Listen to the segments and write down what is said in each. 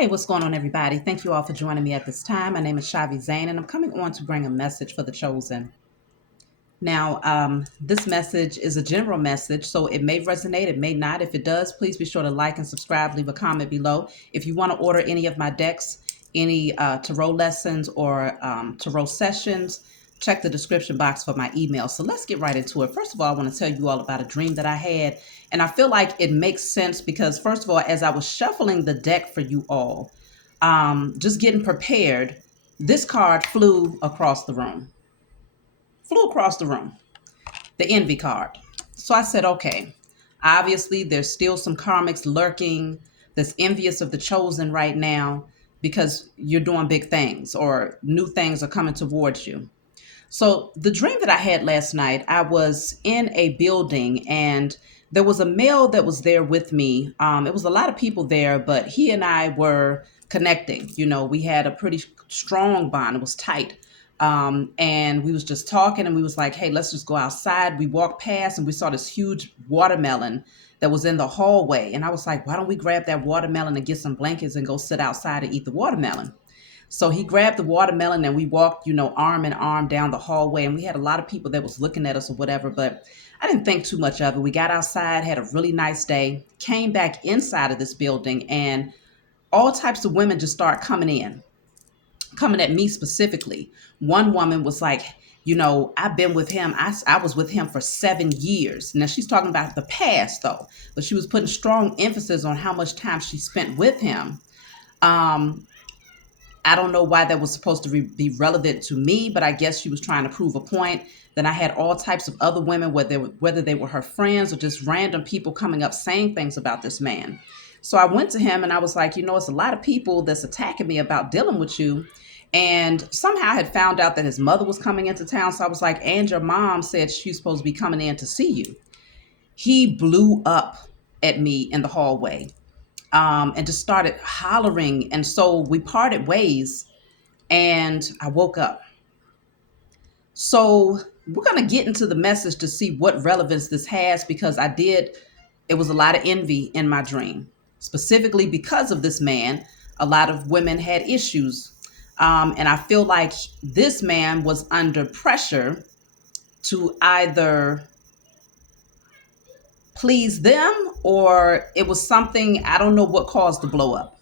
Hey, what's going on, everybody? Thank you all for joining me at this time. My name is Shavi Zane, and I'm coming on to bring a message for the chosen. Now, this message is a general message, so it may resonate, it may not. If it does, please be sure to like and subscribe, leave a comment below. If you want to order any of my decks, any tarot lessons or tarot sessions, check the description box for my email. So let's get right into it. First of all, I want to tell you all about a dream that I had, and I feel like it makes sense because, first of all, as I was shuffling the deck for you all, just getting prepared, this card flew across the room, the envy card. So I said, okay, obviously there's still some karmics lurking that's envious of the chosen right now because you're doing big things or new things are coming towards you. So the dream that I had last night, I was in a building and there was a male that was there with me. It was a lot of people there, but he and I were connecting. You know, we had a pretty strong bond. It was tight. And we was just talking and we was like, hey, let's just go outside. We walked past and we saw this huge watermelon that was in the hallway. And I was like, why don't we grab that watermelon and get some blankets and go sit outside and eat the watermelon? So he grabbed the watermelon and we walked, arm in arm down the hallway. And we had a lot of people that was looking at us or whatever, but I didn't think too much of it. We got outside, had a really nice day, came back inside of this building, and all types of women just start coming at me specifically. One woman was like, I've been with him. I was with him for 7 years. Now she's talking about the past though, but she was putting strong emphasis on how much time she spent with him. Um, I don't know why that was supposed to be relevant to me, but I guess she was trying to prove a point. Then I had all types of other women, whether they were her friends or just random people coming up saying things about this man. So I went to him and I was like, it's a lot of people that's attacking me about dealing with you. And somehow I had found out that his mother was coming into town. So I was like, and your mom said she's supposed to be coming in to see you. He blew up at me in the hallway, and just started hollering. And so we parted ways and I woke up. So we're going to get into the message to see what relevance this has because it was a lot of envy in my dream. Specifically because of this man, a lot of women had issues. And I feel like this man was under pressure to either please them or it was something, I don't know what caused the blow up,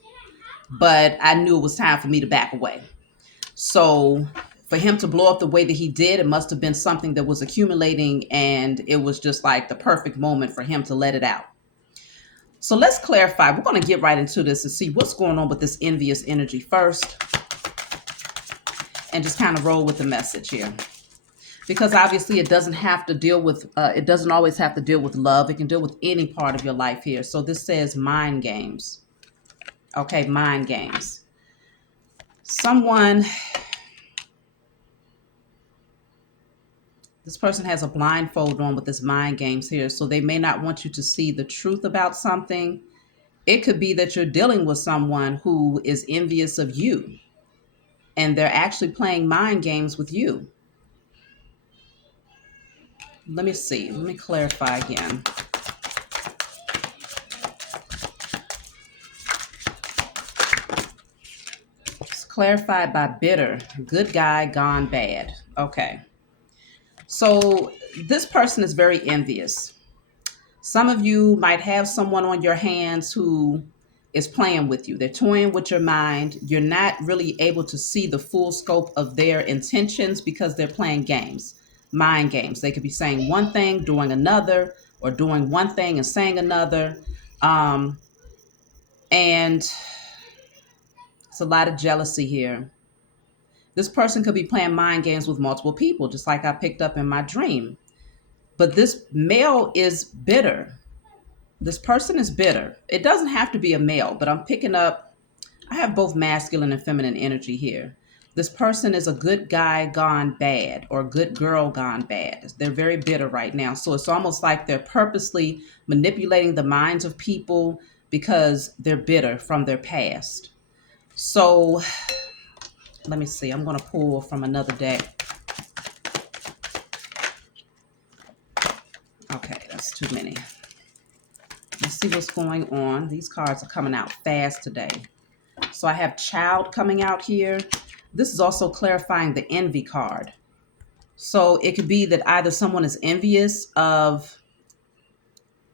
but I knew it was time for me to back away. So for him to blow up the way that he did, it must have been something that was accumulating and it was just like the perfect moment for him to let it out. So let's clarify. We're going to get right into this and see what's going on with this envious energy first and just kind of roll with the message here. Because obviously it doesn't always have to deal with love. It can deal with any part of your life here. So this says mind games. Okay, mind games. This person has a blindfold on with this mind games here. So they may not want you to see the truth about something. It could be that you're dealing with someone who is envious of you and they're actually playing mind games with you. Let me see. Let me clarify again. It's clarified by bitter. Good guy gone bad. Okay. So this person is very envious. Some of you might have someone on your hands who is playing with you. They're toying with your mind. You're not really able to see the full scope of their intentions because they're playing games, mind games. They could be saying one thing, doing another, or doing one thing and saying another. And it's a lot of jealousy here. This person could be playing mind games with multiple people, just like I picked up in my dream. But this male is bitter. This person is bitter. It doesn't have to be a male, but I have both masculine and feminine energy here. This person is a good guy gone bad or a good girl gone bad. They're very bitter right now. So it's almost like they're purposely manipulating the minds of people because they're bitter from their past. So let me see. I'm going to pull from another deck. Okay, that's too many. Let's see what's going on. These cards are coming out fast today. So I have child coming out here. This is also clarifying the envy card. So it could be that either someone is envious of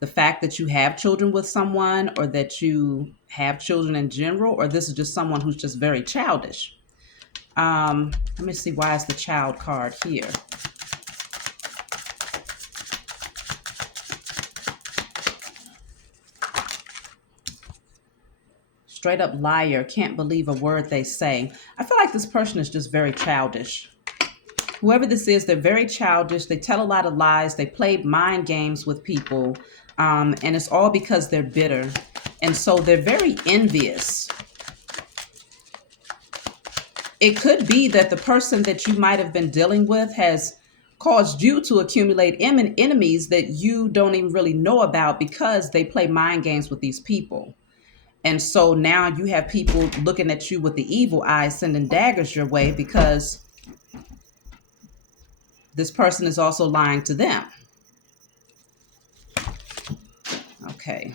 the fact that you have children with someone, or that you have children in general, or this is just someone who's just very childish. Let me see, why is the child card here? Straight up liar, can't believe a word they say. I feel like this person is just very childish. Whoever this is, they're very childish. They tell a lot of lies. They play mind games with people. And it's all because they're bitter. And so they're very envious. It could be that the person that you might have been dealing with has caused you to accumulate enemies that you don't even really know about, because they play mind games with these people. And so now you have people looking at you with the evil eyes, sending daggers your way, because this person is also lying to them. Okay.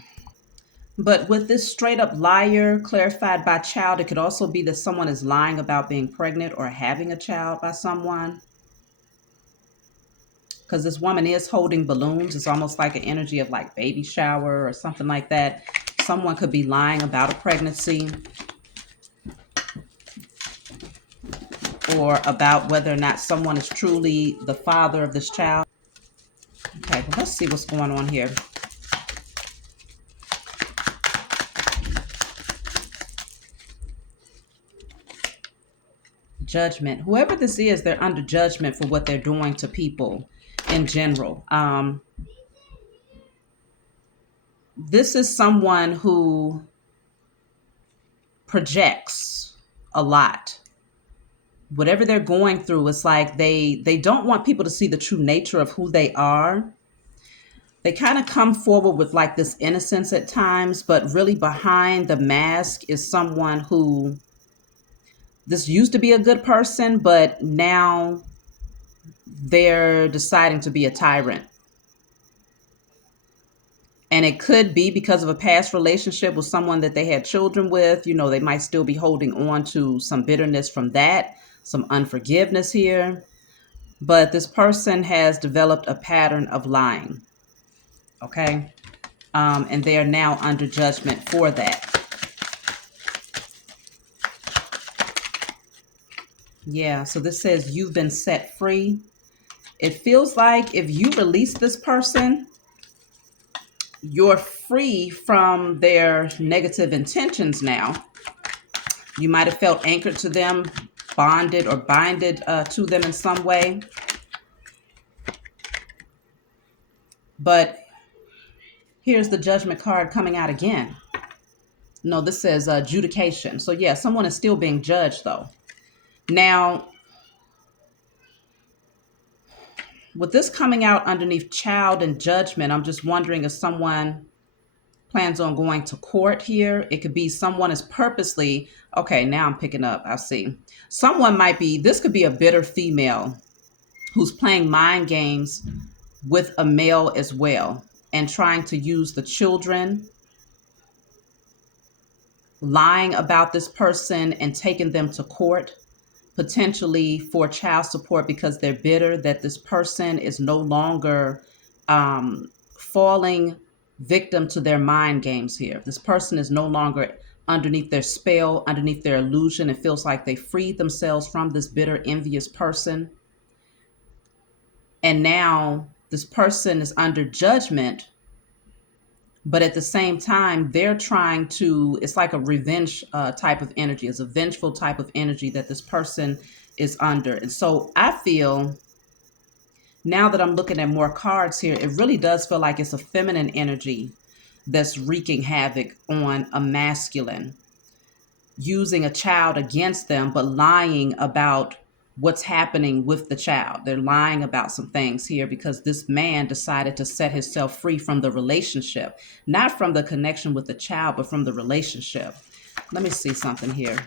But with this straight up liar clarified by child, it could also be that someone is lying about being pregnant or having a child by someone. Because this woman is holding balloons. It's almost like an energy of like baby shower or something like that. Someone could be lying about a pregnancy, or about whether or not someone is truly the father of this child. Okay, well, let's see what's going on here. Judgment. Whoever this is, they're under judgment for what they're doing to people in general. This is someone who projects a lot. Whatever they're going through, it's like they don't want people to see the true nature of who they are. They kind of come forward with like this innocence at times, but really behind the mask is someone who, this used to be a good person, but now they're deciding to be a tyrant. And it could be because of a past relationship with someone that they had children with. You know, they might still be holding on to some bitterness from that, some unforgiveness here. But this person has developed a pattern of lying. Okay. And they are now under judgment for that. Yeah. So this says you've been set free. It feels like if you release this person, you're free from their negative intentions now. You might have felt anchored to them, bonded or binded to them in some way. But here's the judgment card coming out again. No, this says adjudication. So yeah, someone is still being judged though. Now, with this coming out underneath child and judgment, I'm just wondering if someone plans on going to court here. It could be someone is purposely, okay, now I'm picking up, I see. Someone might be, this could be a bitter female who's playing mind games with a male as well, and trying to use the children, lying about this person and taking them to court, potentially for child support, because they're bitter that this person is no longer falling victim to their mind games here. This person is no longer underneath their spell, underneath their illusion. It feels like they freed themselves from this bitter, envious person. And now this person is under judgment, but at the same time, they're trying to, it's like a revenge type of energy. It's a vengeful type of energy that this person is under. And so I feel, now that I'm looking at more cards here, it really does feel like it's a feminine energy that's wreaking havoc on a masculine, using a child against them, but lying about what's happening with the child. They're lying about some things here because this man decided to set himself free from the relationship, not from the connection with the child, but from the relationship. Let me see something here.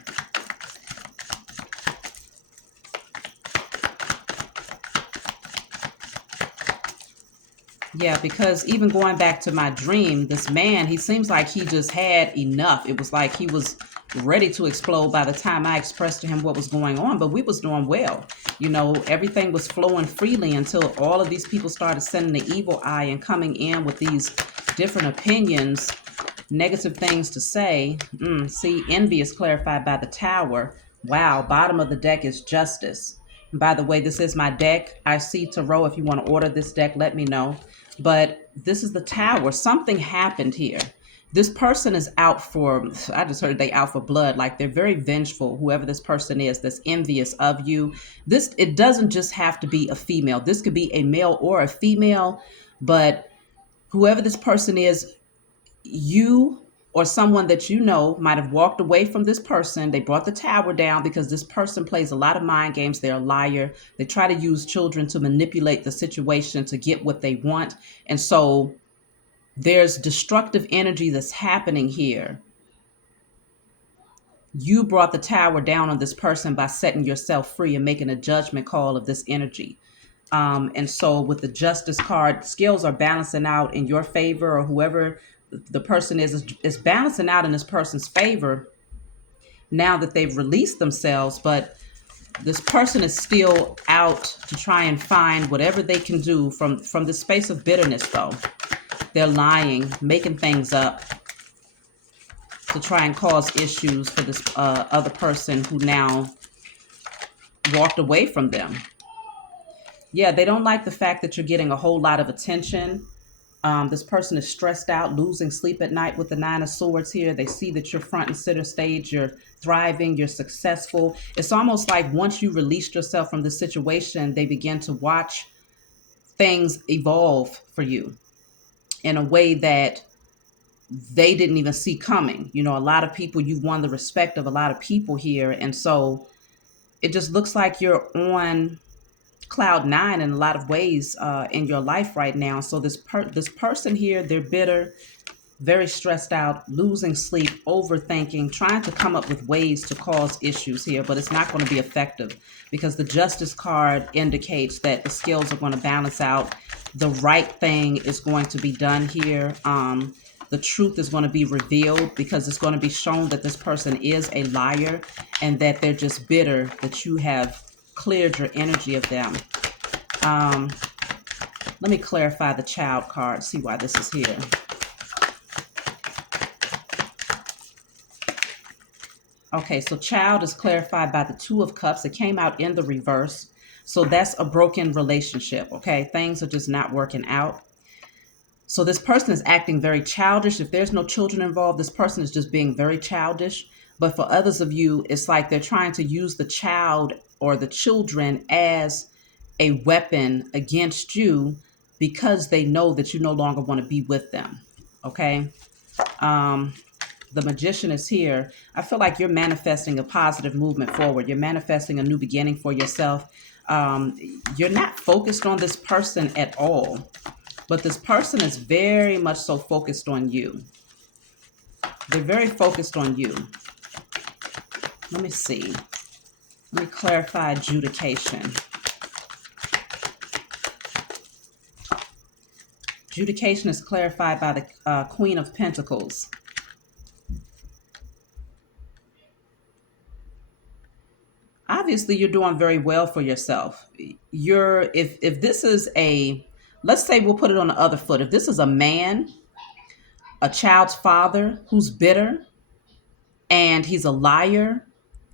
Yeah, because even going back to my dream, this man, he seems like he just had enough. It was like he was ready to explode by the time I expressed to him what was going on, but we was doing well. You know, everything was flowing freely until all of these people started sending the evil eye and coming in with these different opinions, negative things to say. See, envy is clarified by the tower. Wow, bottom of the deck is justice. And by the way, this is my deck. I see Tarot. If you want to order this deck, let me know. But this is the tower. Something happened here. This person is out for, I just heard they out for blood. Like they're very vengeful, whoever this person is that's envious of you. This, it doesn't just have to be a female. This could be a male or a female, but whoever this person is, you or someone that you know might have walked away from this person. They brought the tower down because this person plays a lot of mind games. They're a liar. They try to use children to manipulate the situation to get what they want. And so there's destructive energy that's happening here. You brought the tower down on this person by setting yourself free and making a judgment call of this energy. And so with the justice card, scales are balancing out in your favor, or whoever the person is balancing out in this person's favor now that they've released themselves. But this person is still out to try and find whatever they can do from the space of bitterness, though. They're lying, making things up to try and cause issues for this other person who now walked away from them. Yeah, they don't like the fact that you're getting a whole lot of attention. This person is stressed out, losing sleep at night with the Nine of Swords here. They see that you're front and center stage, you're thriving, you're successful. It's almost like once you released yourself from the situation, they begin to watch things evolve for you in a way that they didn't even see coming. You know, a lot of people, you've won the respect of a lot of people here. And so it just looks like you're on cloud nine in a lot of ways in your life right now. So this person here, they're bitter, very stressed out, losing sleep, overthinking, trying to come up with ways to cause issues here, but it's not going to be effective because the Justice card indicates that the skills are going to balance out. The right thing is going to be done here. The truth is going to be revealed because it's going to be shown that this person is a liar and that they're just bitter that you have cleared your energy of them. Let me clarify the Child card, see why this is here. Okay, so Child is clarified by the Two of Cups. It came out in the reverse. So that's a broken relationship, okay? Things are just not working out. So this person is acting very childish. If there's no children involved, this person is just being very childish. But for others of you, it's like they're trying to use the child or the children as a weapon against you because they know that you no longer want to be with them, okay? The Magician is here. I feel like you're manifesting a positive movement forward. You're manifesting a new beginning for yourself. You're not focused on this person at all, but this person is very much so focused on you. They're very focused on you. Let me see. Let me clarify adjudication. Adjudication is clarified by the Queen of Pentacles. Obviously, you're doing very well for yourself. If this is a, let's say we'll put it on the other foot. If this is a man, a child's father who's bitter and he's a liar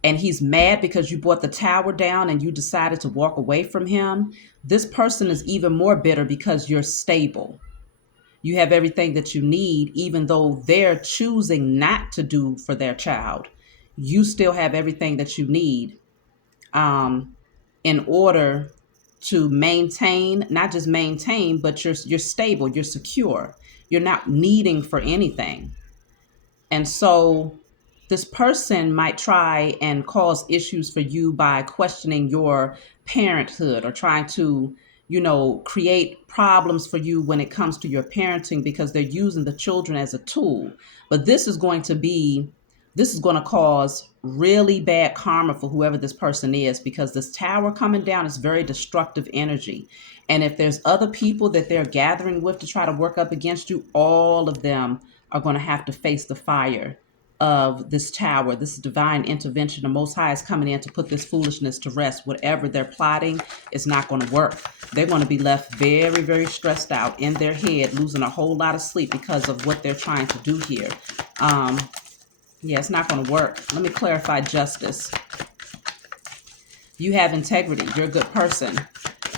and he's mad because you brought the tower down and you decided to walk away from him, this person is even more bitter because you're stable. You have everything that you need, even though they're choosing not to do for their child. You still have everything that you need in order to maintain, not just maintain, but you're stable, you're secure, you're not needing for anything. And so this person might try and cause issues for you by questioning your parenthood or trying to, create problems for you when it comes to your parenting because they're using the children as a tool. But this is going to cause really bad karma for whoever this person is because this tower coming down is very destructive energy. And if there's other people that they're gathering with to try to work up against you, all of them are going to have to face the fire of this tower, this divine intervention. The Most High is coming in to put this foolishness to rest. Whatever they're plotting is not going to work. They're going to be left very, very stressed out in their head, losing a whole lot of sleep because of what they're trying to do here. Um, yeah, it's not going to work. Let me clarify justice. You have integrity. You're a good person.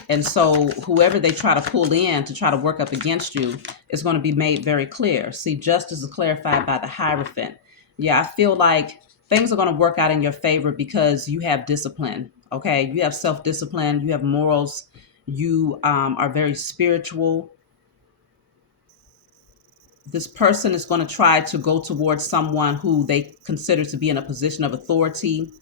And so whoever they try to pull in to try to work up against you is going to be made very clear. See, justice is clarified by the Hierophant. Yeah, I feel like things are going to work out in your favor because you have discipline. Okay. You have self-discipline. You have morals. You are very spiritual. This person is going to try to go towards someone who they consider to be in a position of authority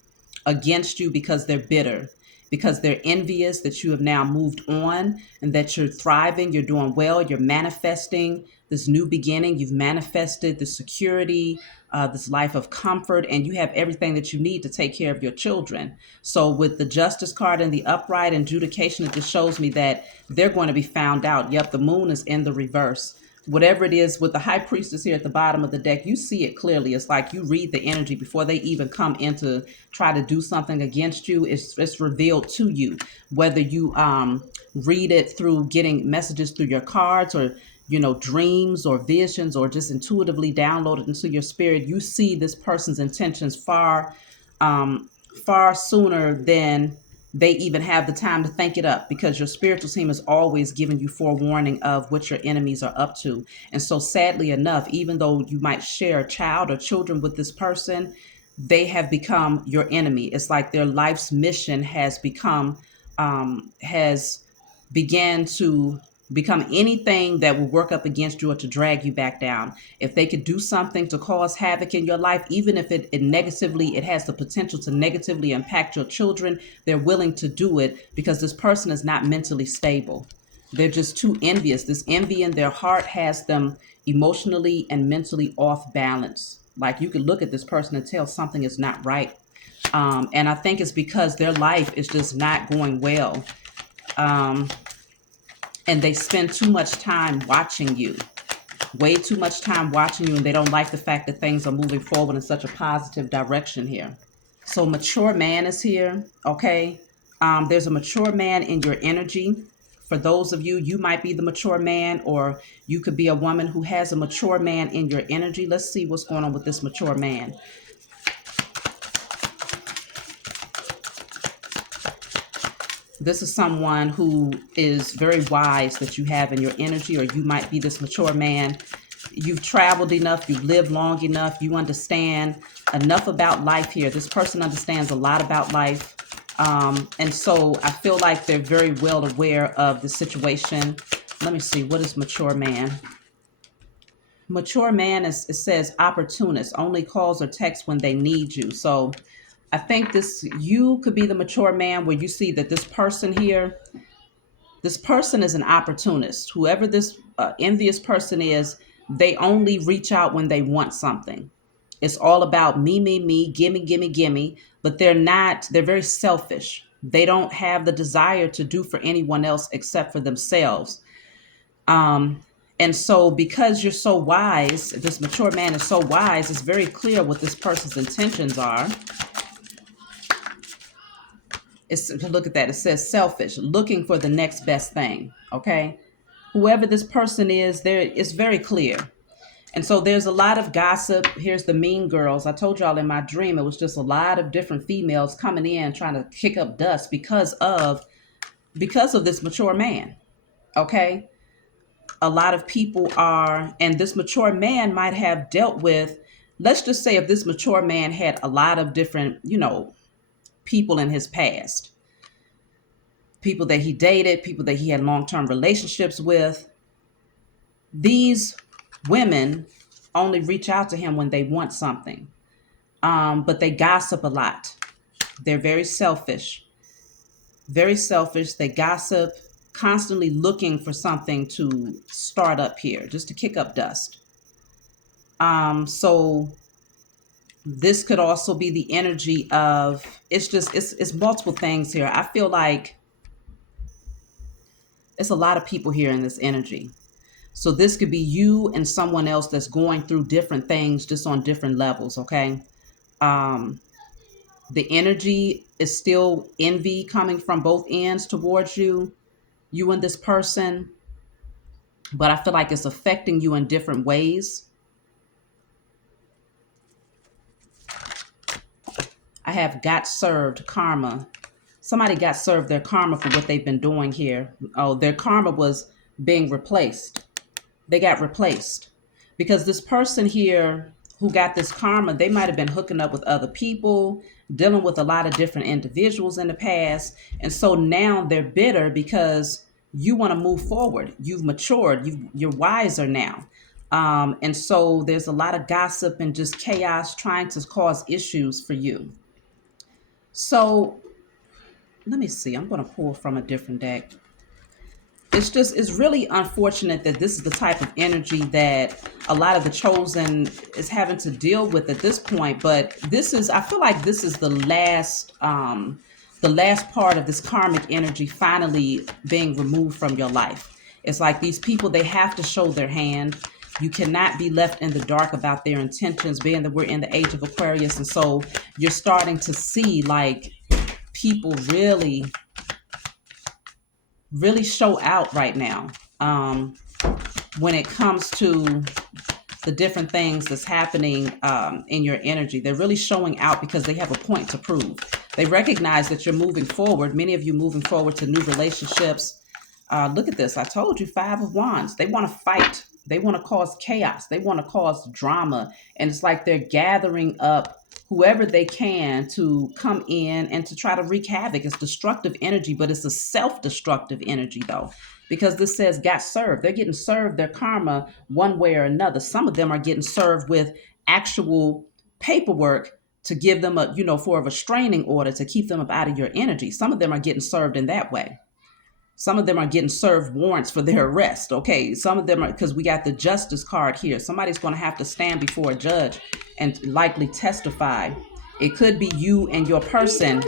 against you because they're bitter, because they're envious that you have now moved on and that you're thriving, you're doing well, you're manifesting this new beginning, you've manifested the security, this life of comfort, and you have everything that you need to take care of your children. So with the justice card and the upright and adjudication, it just shows me that they're going to be found out. Yep, the moon is in the reverse. Whatever it is with the high priestess here at the bottom of the deck, you see it clearly. It's like you read the energy before they even come in to try to do something against you. It's revealed to you, whether you read it through getting messages through your cards or dreams or visions, or just intuitively download it into your spirit. You see this person's intentions um, far sooner than they even have the time to think it up, because your spiritual team is always giving you forewarning of what your enemies are up to. And so sadly enough, even though you might share a child or children with this person, they have become your enemy. It's like their life's mission has began to become anything that will work up against you or to drag you back down. If they could do something to cause havoc in your life, even if it has the potential to negatively impact your children, they're willing to do it because this person is not mentally stable. They're just too envious. This envy in their heart has them emotionally and mentally off balance. Like, you could look at this person and tell something is not right. And I think it's because their life is just not going well. Um, and they spend too much time watching you, way too much time watching you, and they don't like the fact that things are moving forward in such a positive direction here. So mature man is here. Okay. There's a mature man in your energy. For those of you, you might be the mature man, or you could be a woman who has a mature man in your energy. Let's see what's going on with this mature man. This is someone who is very wise that you have in your energy, or you might be this mature man. You've traveled enough, you've lived long enough, you understand enough about life here. This person understands a lot about life. And so I feel like they're very well aware of the situation. Let me see, what is mature man? Mature man is, it says opportunist, only calls or texts when they need you. So I think you could be the mature man where you see that this person is an opportunist. Whoever this envious person is, they only reach out when they want something. It's all about me, gimme, gimme, gimme. But they're very selfish. They don't have the desire to do for anyone else except for themselves. Um, and so because you're so wise, this mature man is so wise, it's very clear what this person's intentions are. Look at that. It says selfish, looking for the next best thing. Okay. Whoever this person is, there it's very clear. And so there's a lot of gossip. Here's the mean girls. I told y'all in my dream, it was just a lot of different females coming in trying to kick up dust because of this mature man. Okay. A lot of people are, and this mature man might have dealt with, let's just say if this mature man had a lot of different, people in his past, people that he dated, people that he had long-term relationships with. These women only reach out to him when they want something, but they gossip a lot. They're very selfish, very selfish. They gossip, constantly looking for something to start up here, just to kick up dust. So this could also be the energy of, it's multiple things here. I feel like it's a lot of people here in this energy. So this could be you and someone else that's going through different things, just on different levels. Okay. Um, the energy is still envy coming from both ends towards you and this person, but I feel like it's affecting you in different ways. I have got served karma. Somebody got served their karma for what they've been doing here. Oh, their karma was being replaced. They got replaced because this person here who got this karma, they might have been hooking up with other people, dealing with a lot of different individuals in the past. And so now they're bitter because you want to move forward. You've matured. You're wiser now. And so there's a lot of gossip and just chaos trying to cause issues for you. So let me see. I'm going to pull from a different deck. It's really unfortunate that this is the type of energy that a lot of the chosen is having to deal with at this point. But I feel like this is the last part of this karmic energy finally being removed from your life. It's like these people, they have to show their hand. You cannot be left in the dark about their intentions, being that we're in the age of Aquarius. And so you're starting to see like people really show out right now, when it comes to the different things that's happening in your energy. They're really showing out because they have a point to prove. They recognize that you're moving forward. Many of you moving forward to new relationships. Look at this. I told you, Five of Wands. They want to fight. They want to cause chaos. They want to cause drama. And it's like they're gathering up whoever they can to come in and to try to wreak havoc. It's destructive energy, but it's a self-destructive energy though, because this says got served. They're getting served their karma one way or another. Some of them are getting served with actual paperwork to give them for a restraining order to keep them up out of your energy. Some of them are getting served in that way. Some of them are getting served warrants for their arrest. Okay. Some of them are, because we got the justice card here. Somebody's going to have to stand before a judge and likely testify. It could be you and your person.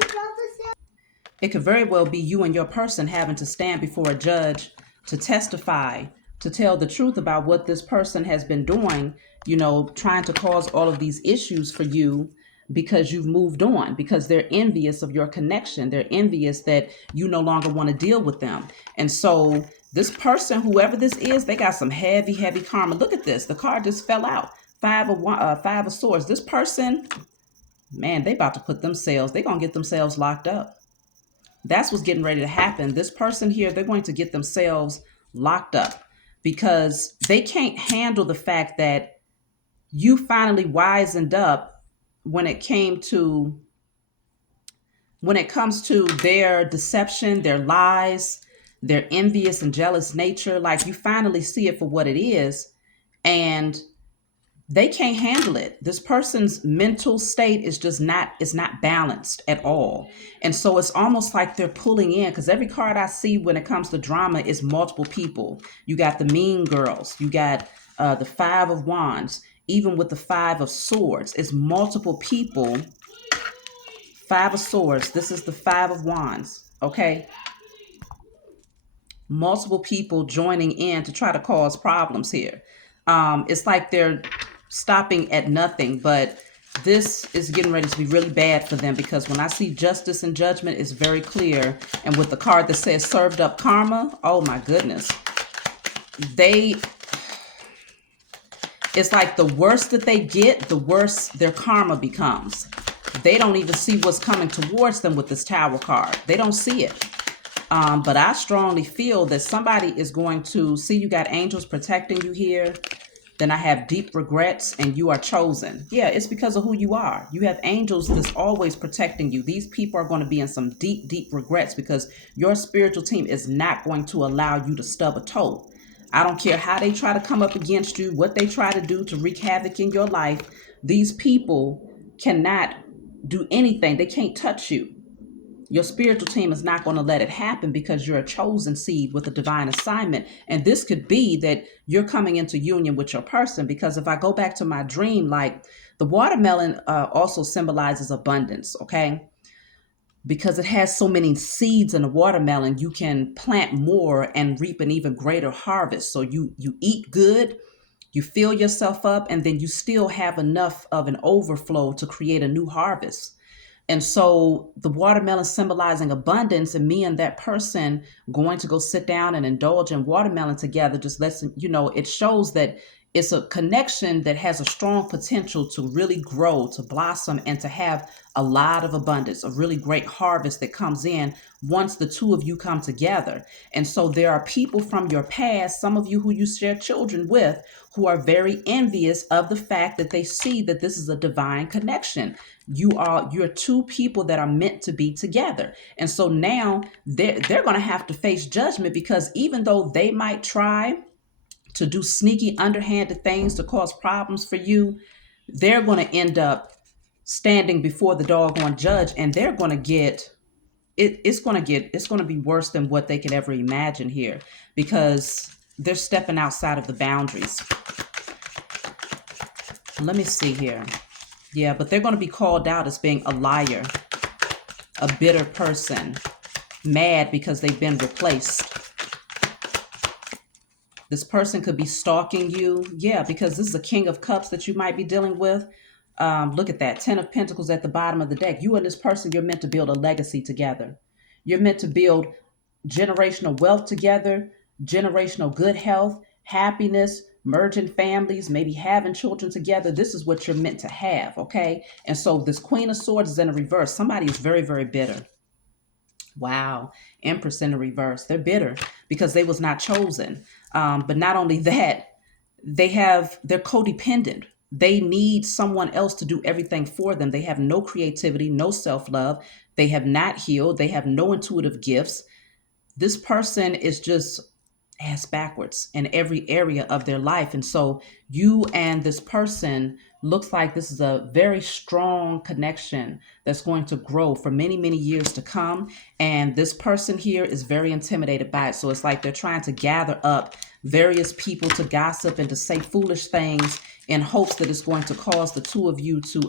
It could very well be you and your person having to stand before a judge to testify, to tell the truth about what this person has been doing, trying to cause all of these issues for you because you've moved on, because they're envious of your connection. They're envious that you no longer want to deal with them. And so this person, whoever this is, they got some heavy, heavy karma. Look at this. The card just fell out. Five of Swords. This person, man, they about to put themselves, they're going to get themselves locked up. That's what's getting ready to happen. This person here, they're going to get themselves locked up because they can't handle the fact that you finally wisened up when it comes to their deception, their lies, their envious and jealous nature. Like you finally see it for what it is, and they can't handle it. This person's mental state is just not balanced at all. And so it's almost like they're pulling in, because every card I see when it comes to drama is multiple people. You got the mean girls, you got the Five of Wands, even with the Five of Swords, it's multiple people. Five of Swords, this is the Five of Wands, okay? Multiple people joining in to try to cause problems here. It's like they're stopping at nothing, but this is getting ready to be really bad for them, because when I see justice and judgment, it's very clear. And with the card that says served up karma, oh my goodness, it's like the worse that they get, the worse their karma becomes. They don't even see what's coming towards them with this Tower card. They don't see it. But I strongly feel that somebody is going to see. You got angels protecting you here. Then I have deep regrets, and you are chosen. Yeah, it's because of who you are. You have angels that's always protecting you. These people are going to be in some deep, deep regrets because your spiritual team is not going to allow you to stub a toe. I don't care how they try to come up against you, what they try to do to wreak havoc in your life. These people cannot do anything. They can't touch you. Your spiritual team is not going to let it happen because you're a chosen seed with a divine assignment. And this could be that you're coming into union with your person, because if I go back to my dream, like the watermelon also symbolizes abundance, okay? because it has so many seeds in a watermelon, you can plant more and reap an even greater harvest. So you eat good, you fill yourself up, and then you still have enough of an overflow to create a new harvest. And so the watermelon symbolizing abundance, and me and that person going to go sit down and indulge in watermelon together, just lets it shows that it's a connection that has a strong potential to really grow, to blossom, and to have a lot of abundance, a really great harvest that comes in once the two of you come together. And so there are people from your past, some of you who you share children with, who are very envious of the fact that they see that this is a divine connection. You're two people that are meant to be together. And so now they're going to have to face judgment, because even though they might try to do sneaky, underhanded things to cause problems for you, they're going to end up standing before the doggone judge, and they're going to get it's going to be worse than what they could ever imagine here, because they're stepping outside of the boundaries. Let me see here. Yeah, but they're going to be called out as being a liar, a bitter person, mad because they've been replaced. This person could be stalking you. Yeah, because this is a King of Cups that you might be dealing with. Look at that. 10 of Pentacles at the bottom of the deck. You and this person, you're meant to build a legacy together. You're meant to build generational wealth together, generational good health, happiness, merging families, maybe having children together. This is what you're meant to have, okay? And so this Queen of Swords is in a reverse. Somebody is very, very bitter. Wow. Empress in the reverse. They're bitter because they was not chosen. But not only that, they're codependent. They need someone else to do everything for them. They have no creativity, no self-love. They have not healed. They have no intuitive gifts. This person is just ass backwards in every area of their life. And so you and this person, looks like this is a very strong connection that's going to grow for many, many years to come. And this person here is very intimidated by it. So it's like they're trying to gather up various people to gossip and to say foolish things in hopes that it's going to cause the two of you to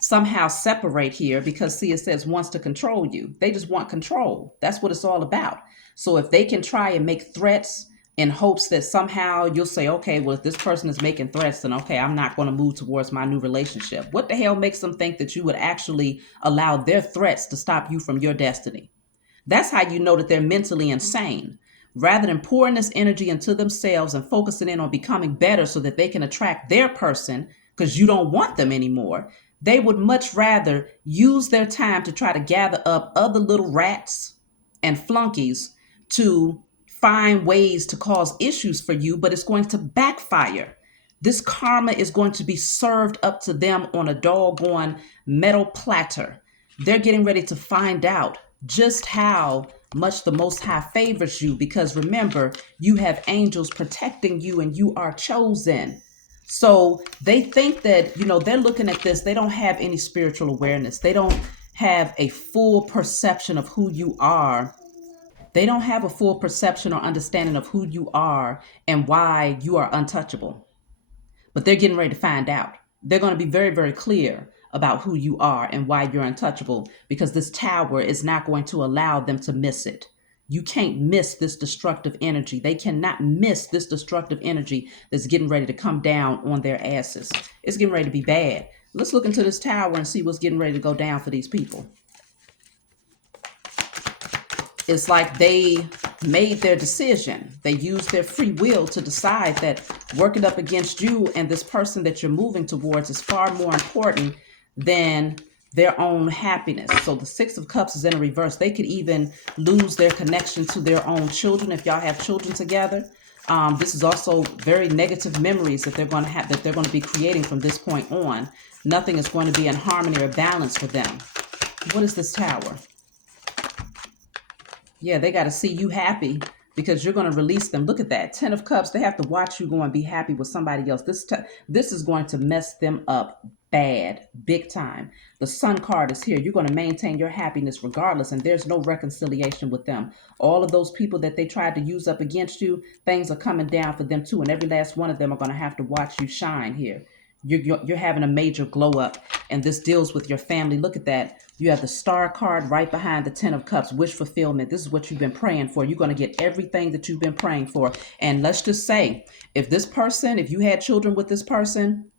somehow separate here, because see, it says wants to control you. They just want control. That's what it's all about. So if they can try and make threats in hopes that somehow you'll say, okay, well, if this person is making threats, then okay, I'm not going to move towards my new relationship. What the hell makes them think that you would actually allow their threats to stop you from your destiny? That's how you know that they're mentally insane. Rather than pouring this energy into themselves and focusing in on becoming better so that they can attract their person, because you don't want them anymore, they would much rather use their time to try to gather up other little rats and flunkies to find ways to cause issues for you, but it's going to backfire. This karma is going to be served up to them on a doggone metal platter. They're getting ready to find out just how much the Most High favors you, because remember, you have angels protecting you and you are chosen. So they think that, they're looking at this. They don't have any spiritual awareness. They don't have a full perception of who you are. They don't have a full perception or understanding of who you are and why you are untouchable. But they're getting ready to find out. They're going to be very, very clear about who you are and why you're untouchable, because this tower is not going to allow them to miss it. You can't miss this destructive energy. They cannot miss this destructive energy that's getting ready to come down on their asses. It's getting ready to be bad. Let's look into this tower and see what's getting ready to go down for these people. It's like they made their decision. They used their free will to decide that working up against you and this person that you're moving towards is far more important than their own happiness. So the Six of Cups is in a reverse. They could even lose their connection to their own children if y'all have children together. This is also very negative memories that they're going to have, that they're going to be creating from this point on. Nothing is going to be in harmony or balance for them. What is this tower? Yeah, they got to see you happy because you're going to release them. Look at that. 10 of Cups. They have to watch you go and be happy with somebody else. This is going to mess them up bad, big time. The Sun card is here. You're going to maintain your happiness regardless, and there's no reconciliation with them. All of those people that they tried to use up against you, things are coming down for them too, and every last one of them are going to have to watch you shine here. You're having a major glow up. And this deals with your family. Look at that. You have the star card right behind the 10 of cups, wish fulfillment. This is what you've been praying for. You're going to get everything that you've been praying for. And let's just say, if this person, if you had children with this person,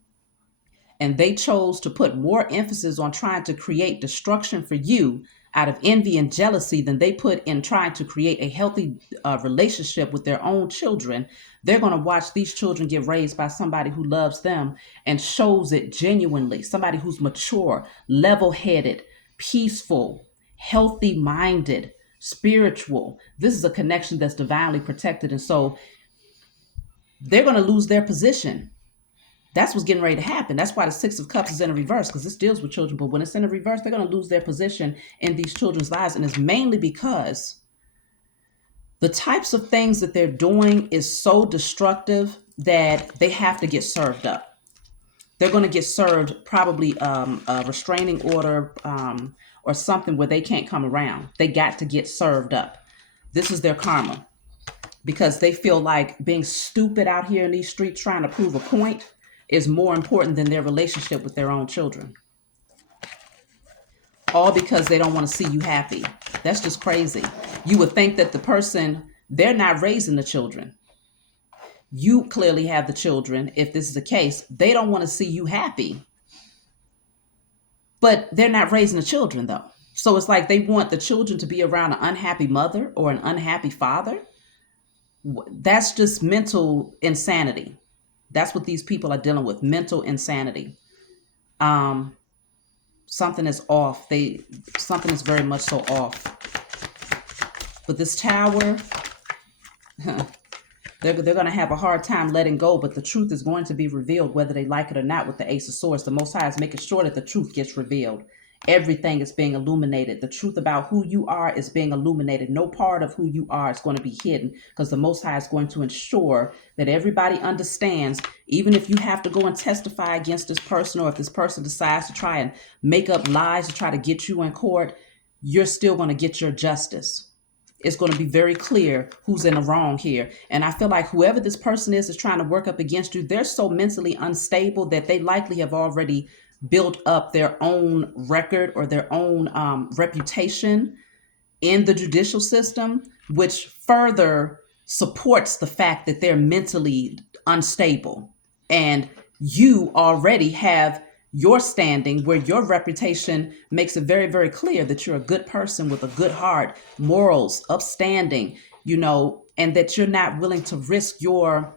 and they chose to put more emphasis on trying to create destruction for you out of envy and jealousy than they put in trying to create a healthy relationship with their own children, they're going to watch these children get raised by somebody who loves them and shows it genuinely, somebody who's mature, level-headed, peaceful, healthy minded, spiritual. This is a connection that's divinely protected. And so they're going to lose their position. That's what's getting ready to happen. That's why the Six of Cups is in a reverse, because this deals with children. But when it's in a reverse, they're going to lose their position in these children's lives. And it's mainly because the types of things that they're doing is so destructive that they have to get served up. They're going to get served probably a restraining order or something where they can't come around. They got to get served up. This is their karma, because they feel like being stupid out here in these streets trying to prove a point is more important than their relationship with their own children. All because they don't want to see you happy. That's just crazy. You would think that the person, they're not raising the children. You clearly have the children. If this is the case, they don't want to see you happy. But they're not raising the children though. So it's like they want the children to be around an unhappy mother or an unhappy father. That's just mental insanity. That's what these people are dealing with, mental insanity. Something is off. Something is very much so off. But this Tower, they're going to have a hard time letting go, but the truth is going to be revealed whether they like it or not with the Ace of Swords. The Most High is making sure that the truth gets revealed. Everything is being illuminated. The truth about who you are is being illuminated. No part of who you are is going to be hidden, because the Most High is going to ensure that everybody understands, even if you have to go and testify against this person, or if this person decides to try and make up lies to try to get you in court, you're still going to get your justice. It's going to be very clear who's in the wrong here. And I feel like whoever this person is trying to work up against you, they're so mentally unstable that they likely have already built up their own record or their own reputation in the judicial system, which further supports the fact that they're mentally unstable. And you already have your standing where your reputation makes it very, very clear that you're a good person with a good heart, morals, upstanding, and that you're not willing to risk your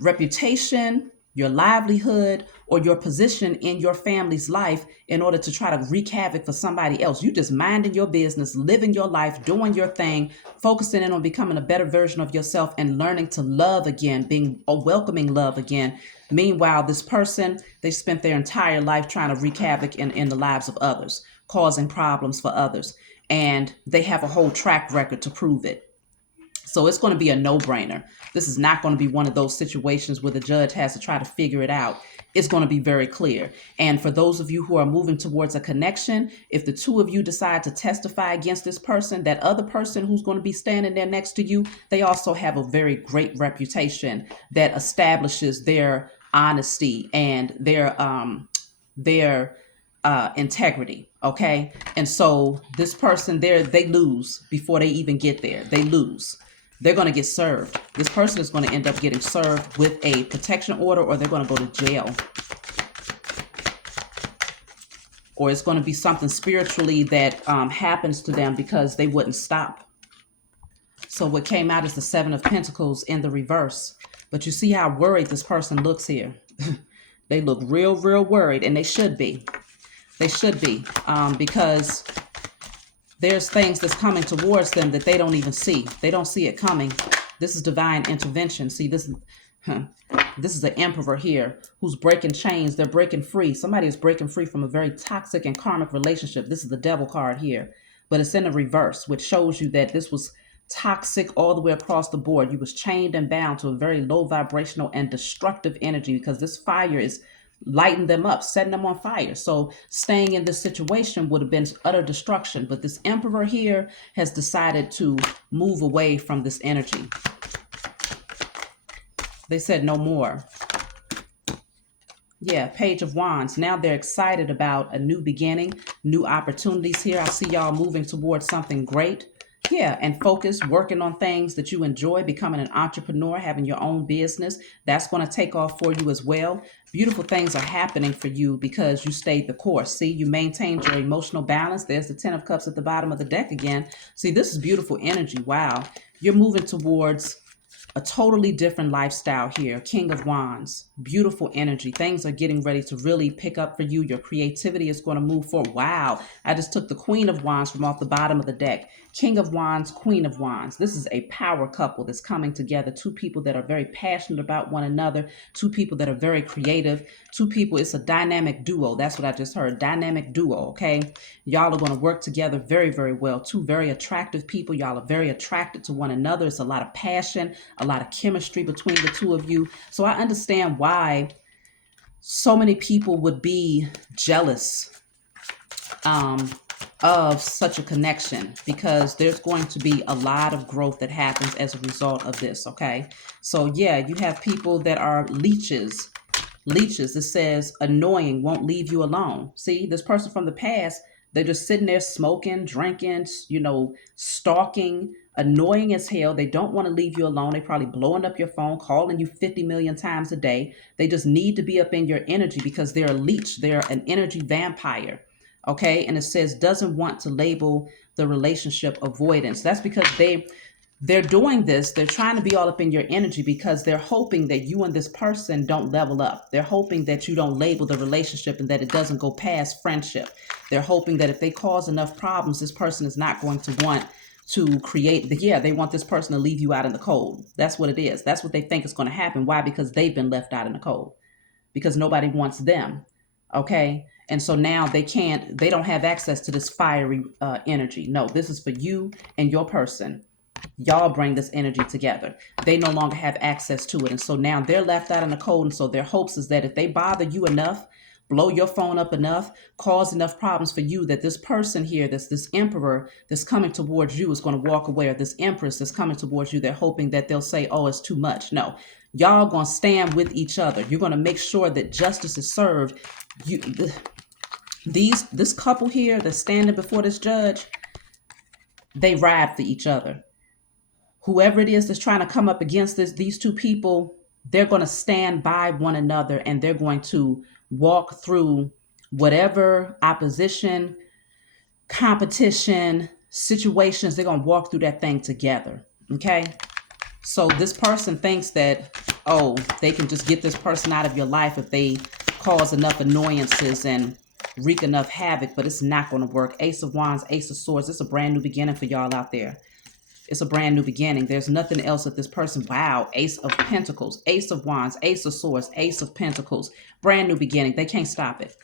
reputation, your livelihood, or your position in your family's life in order to try to wreak havoc for somebody else. You just minding your business, living your life, doing your thing, focusing in on becoming a better version of yourself and learning to love again, being a welcoming love again. Meanwhile, this person, they spent their entire life trying to wreak havoc in the lives of others, causing problems for others. And they have a whole track record to prove it. So it's going to be a no-brainer. This is not going to be one of those situations where the judge has to try to figure it out. It's going to be very clear. And for those of you who are moving towards a connection, if the two of you decide to testify against this person, that other person who's going to be standing there next to you, they also have a very great reputation that establishes their honesty and their integrity. Okay. And so this person there, they lose before they even get there. They lose. They're going to get served. This person is going to end up getting served with a protection order, or they're going to go to jail. Or it's going to be something spiritually that happens to them because they wouldn't stop. So what came out is the Seven of Pentacles in the reverse. But you see how worried this person looks here. They look real, real worried, and they should be. They should be, because there's things that's coming towards them that they don't even see. They don't see it coming. This is divine intervention. See, this is the Emperor here who's breaking chains. They're breaking free. Somebody is breaking free from a very toxic and karmic relationship. This is the Devil card here, but it's in the reverse, which shows you that this was toxic all the way across the board. You was chained and bound to a very low vibrational and destructive energy, because this fire is lighting them up, setting them on fire. So staying in this situation would have been utter destruction. But this Emperor here has decided to move away from this energy. They said no more. Yeah, Page of Wands. Now they're excited about a new beginning, new opportunities here. I see y'all moving towards something great. Yeah, and focus, working on things that you enjoy, becoming an entrepreneur, having your own business. That's going to take off for you as well. Beautiful things are happening for you because you stayed the course. See, you maintained your emotional balance. There's the Ten of Cups at the bottom of the deck again. See, this is beautiful energy. Wow. You're moving towards a totally different lifestyle here. King of Wands, beautiful energy. Things are getting ready to really pick up for you. Your creativity is going to move forward. Wow. I just took the Queen of Wands from off the bottom of the deck. King of Wands, Queen of Wands. This is a power couple that's coming together. Two people that are very passionate about one another. Two people that are very creative. Two people, it's a dynamic duo. That's what I just heard. Dynamic duo, okay? Y'all are going to work together very, very well. Two very attractive people. Y'all are very attracted to one another. It's a lot of passion, a lot of chemistry between the two of you. So I understand why so many people would be jealous of such a connection, because there's going to be a lot of growth that happens as a result of this. Okay. So yeah, you have people that are leeches. Leeches, it says annoying, won't leave you alone. See, this person from the past, they're just sitting there smoking, drinking, stalking, annoying as hell. They don't want to leave you alone. They probably blowing up your phone, calling you 50 million times a day. They just need to be up in your energy because they're a leech. They're an energy vampire. Okay. And it says doesn't want to label the relationship avoidance. That's because they're doing this. They're trying to be all up in your energy because they're hoping that you and this person don't level up. They're hoping that you don't label the relationship and that it doesn't go past friendship. They're hoping that if they cause enough problems, this person is not going to want to create they want this person to leave you out in the cold. That's what it is. That's what they think is going to happen. Why? Because they've been left out in the cold, because nobody wants them. Okay. And so now they don't have access to this fiery energy. No, this is for you and your person. Y'all bring this energy together. They no longer have access to it. And so now they're left out in the cold. And so their hopes is that if they bother you enough, blow your phone up enough, cause enough problems for you, that this person here, this emperor that's coming towards you is going to walk away, or this empress that's coming towards you, they're hoping that they'll say, oh, it's too much. No, y'all going to stand with each other. You're going to make sure that justice is served. This couple here that's standing before this judge, they ride for each other. Whoever it is that's trying to come up against these two people, they're going to stand by one another and they're going to walk through whatever opposition, competition, situations. They're going to walk through that thing together. Okay. So this person thinks that, oh, they can just get this person out of your life if they cause enough annoyances and wreak enough havoc, but it's not going to work. Ace of Wands, Ace of Swords. It's a brand new beginning for y'all out there. It's a brand new beginning. There's nothing else that this person, wow, Ace of Pentacles, Ace of Wands, Ace of Swords, Ace of Pentacles, brand new beginning. They can't stop it.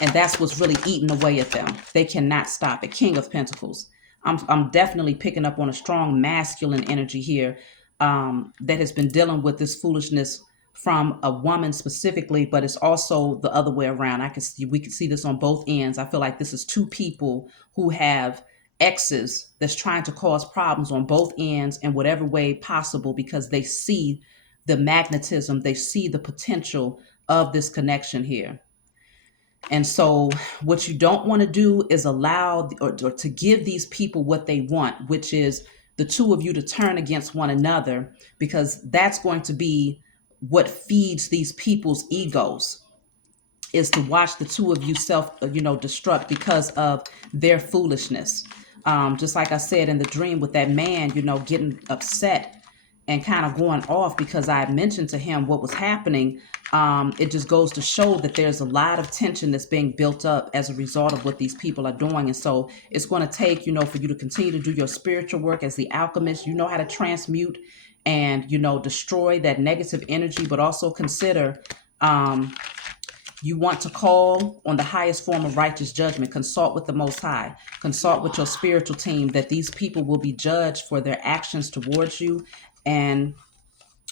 And that's what's really eating away at them. They cannot stop it. King of Pentacles. I'm definitely picking up on a strong masculine energy here that has been dealing with this foolishness from a woman specifically, but it's also the other way around. We can see this on both ends. I feel like this is two people who have exes that's trying to cause problems on both ends in whatever way possible, because they see the magnetism, they see the potential of this connection here. And so what you don't want to do is allow or to give these people what they want, which is the two of you to turn against one another, because that's going to be what feeds these people's egos, is to watch the two of you destruct because of their foolishness. Just like I said in the dream with that man, getting upset and kind of going off because I had mentioned to him what was happening. It just goes to show that there's a lot of tension that's being built up as a result of what these people are doing. And so it's going to take, for you to continue to do your spiritual work as the alchemist. You know how to transmute and, destroy that negative energy, but also consider, you want to call on the highest form of righteous judgment. Consult with the Most High. Consult with your spiritual team, that these people will be judged for their actions towards you. And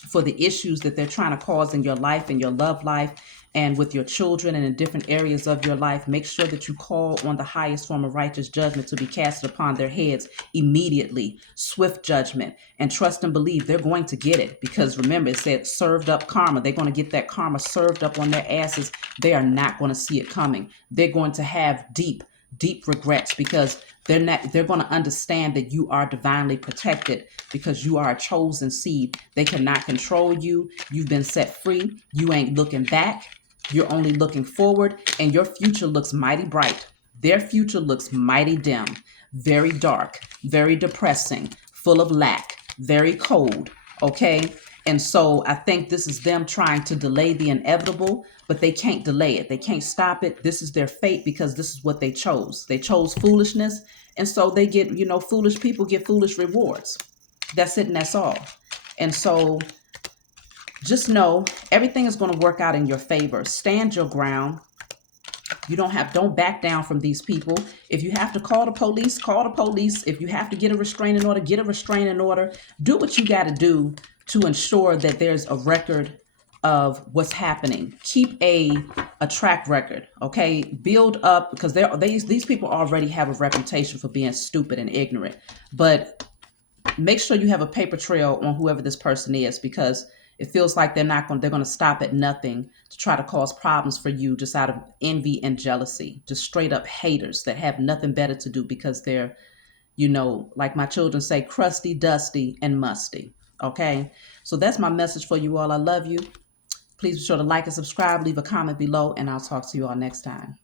for the issues that they're trying to cause in your life and your love life and with your children and in different areas of your life. Make sure that you call on the highest form of righteous judgment to be casted upon their heads immediately, swift judgment, and trust and believe they're going to get it, because remember, it said served up karma. They're going to get that karma served up on their asses. They are not going to see it coming. They're going to have deep regrets, because they're going to understand that you are divinely protected, because you are a chosen seed. They cannot control you. You've been set free. You ain't looking back. You're only looking forward, and your future looks mighty bright. Their future looks mighty dim, very dark, very depressing, full of lack, very cold. Okay. And so I think this is them trying to delay the inevitable, but they can't delay it. They can't stop it. This is their fate, because this is what they chose. They chose foolishness. And so they get, foolish people get foolish rewards. That's it, and that's all. And so just know everything is going to work out in your favor. Stand your ground. Don't back down from these people. If you have to call the police, call the police. If you have to get a restraining order, get a restraining order. Do what you got to do to ensure that there's a record of what's happening. Keep a track record, okay? Build up, because these people already have a reputation for being stupid and ignorant. But make sure you have a paper trail on whoever this person is, because it feels like they're going to stop at nothing to try to cause problems for you, just out of envy and jealousy. Just straight up haters that have nothing better to do, because they're, like my children say, crusty, dusty, and musty. Okay. So that's my message for you all. I love you. Please be sure to like and subscribe, leave a comment below, and I'll talk to you all next time.